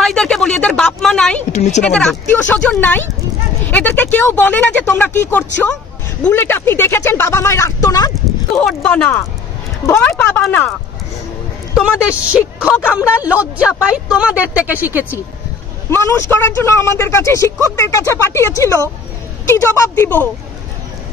ভাইদেরকে বলি, এদের বাপ মা নাই, এদের আত্মীয় স্বজন নাই, এদেরকে কেউ বলে না যে তোমরা কি করছো? বুলেট আপনি দেখেছেন বাবা মায়ের আর্তনাদ? উঠবা না, ভয় পাবা না। তোমাদের শিক্ষক আমরা লজ্জা পাই, তোমাদের থেকে শিখেছি। মানুষ করার জন্য আমাদের কাছে শিক্ষকদের কাছে পাঠিয়েছিল, কি জবাব দিব?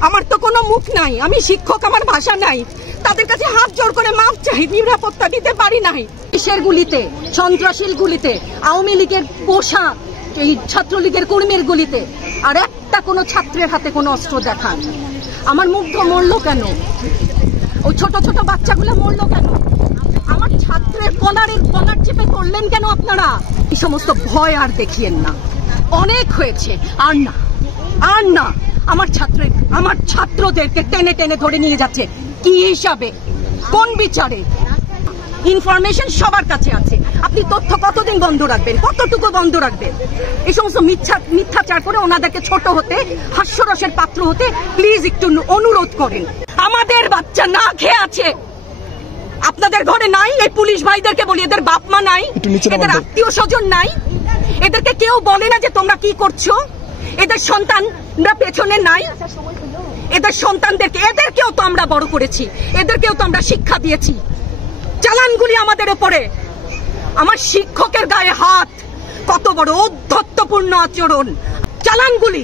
আমার তো কোনো মুখ নাই, আমি শিক্ষক, আমার ভাষা নাই, তাদের কাছে হাত জোড় করে মাপ চাই, নিরাপত্তা দিতে পারি নাই। কিসের গুলিতে, সন্ত্রাসীর গুলিতে, আওয়ামী লীগের পোশাক, এই ছাত্রলীগের কর্মীর গুলিতে, আর একটা কোনো ছাত্রের হাতে কোনো অস্ত্র দেখান। আমার মুগ্ধ মরলো কেন? ওই ছোট ছোট বাচ্চাগুলো মরলো কেন? আমার ছাত্রের কলার চেপে করলেন কেন আপনারা? এই সমস্ত ভয় আর দেখিয়েন না, অনেক হয়েছে, আর না, আর না। আমার ছাত্রদেরকে টেনে টেনে ধরে নিয়ে যাচ্ছে, কি হিসাবে, কোন বিচারে? ইনফরমেশন সবার কাছে আছে, আপনি তথ্য কতদিন বন্ধ রাখবেন, কতটুকু বন্ধ রাখবেন? এই সমস্ত মিথ্যাচার করে ওনাদেরকে ছোট হতে, হাস্যরসের পাত্র হতে প্লিজ একটু অনুরোধ করেন। আমাদের বাচ্চা না খেয়ে আছে, আপনাদের ঘরে নাই? এই পুলিশ ভাইদেরকে বলি, এদের বাপ মা নাই, এদের আত্মীয় স্বজন নাই, এদেরকে কেউ বলে না যে তোমরা কি করছো? এদের সন্তানরা পেছনে নাই? এদের সন্তানদেরকে, এদেরকেও তো আমরা বড় করেছি, এদেরকেও তো আমরা শিক্ষা দিয়েছি। চালানগুলি আমাদের উপরে, আমার শিক্ষকের গায়ে হাত, কত বড় ঔদ্ধত্যপূর্ণ আচরণ। চালানগুলি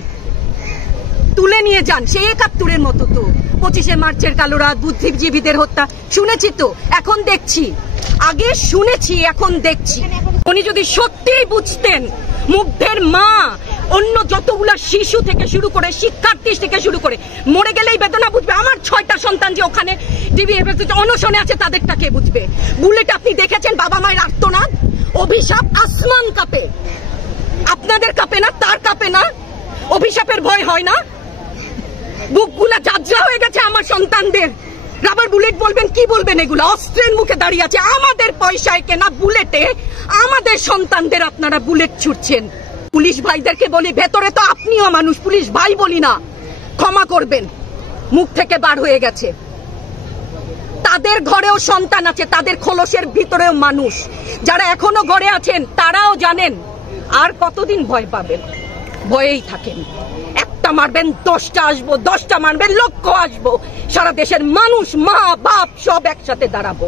তুলে নিয়ে যান, সেই ৭১-এর মতো তো। ২৫শে মার্চের কালো রাত, বুদ্ধিজীবীদের হত্যা শুনেছি তো, এখন দেখছি। আগে শুনেছি, এখন দেখছি। উনি যদি সত্যিই বুঝতেন, মুগ্ধের মা, অন্য যতগুলা শিশু থেকে শুরু করে, শিক্ষার্থী থেকে শুরু করে, মরে গেলেই বেদনা বুঝবে। আমার ৬টা সন্তান যে ওখানে অনশনে আছে, তাদেরটা কে বুঝবে? বুলেট আপনি দেখেছেন বাবা মায়ের আর্তনাদ? অভিশাপ আসমান কাঁপে, আপনাদের কাঁপে না? তার কাঁপে না? অভিশাপের ভয় হয় না? বুকগুলা যাত্রা হয়ে গেছে আমার সন্তানদের। রাবার বুলেট বলবেন, কি বলবেন? এগুলো অস্ত্রের মুখে দাঁড়িয়ে আছে, আমাদের পয়সায় কেনা বুলেটে আমাদের সন্তানদের আপনারা বুলেট ছুটছেন। পুলিশ ভাইদেরকে বলি, ভেতরে তো আপনিও মানুষ, পুলিশ ভাই বলি না, ক্ষমা করবেন, মুখ থেকে বার হয়ে গেছে। তাদের ঘরেও সন্তান আছে, তাদের খোলসের ভিতরেও মানুষ। যারা এখনো ঘরে আছেন তারাও জানেন আর কতদিন ভয় পাবেন। ভয়েই থাকেন, একটা মারবেন ১০টা আসবো, ১০টা মারবেন লক্ষ আসবো। সারা দেশের মানুষ, মা বাপ সব একসাথে দাঁড়াবো।